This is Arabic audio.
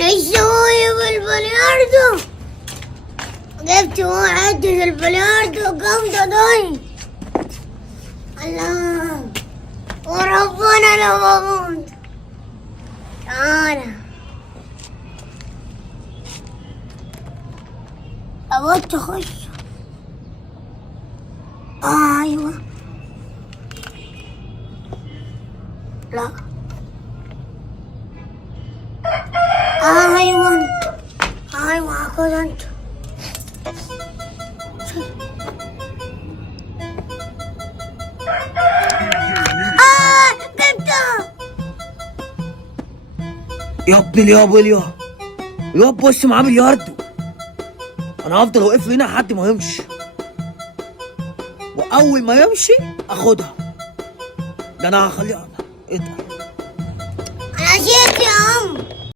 ايش سوي بالبلياردو؟ جبت واحد في البلياردو قمت ضاي. الله وربنا لو بموت. تعالى أبغى أخش. أيوة لا أيوة أيوة خذ أنت. جبته يا ابن اليابا الياب بص معاه بلياردو. انا هفضل واقف هنا لحد ما يمشي، واول ما يمشي اخدها. ده انا هخليها. ايه ده؟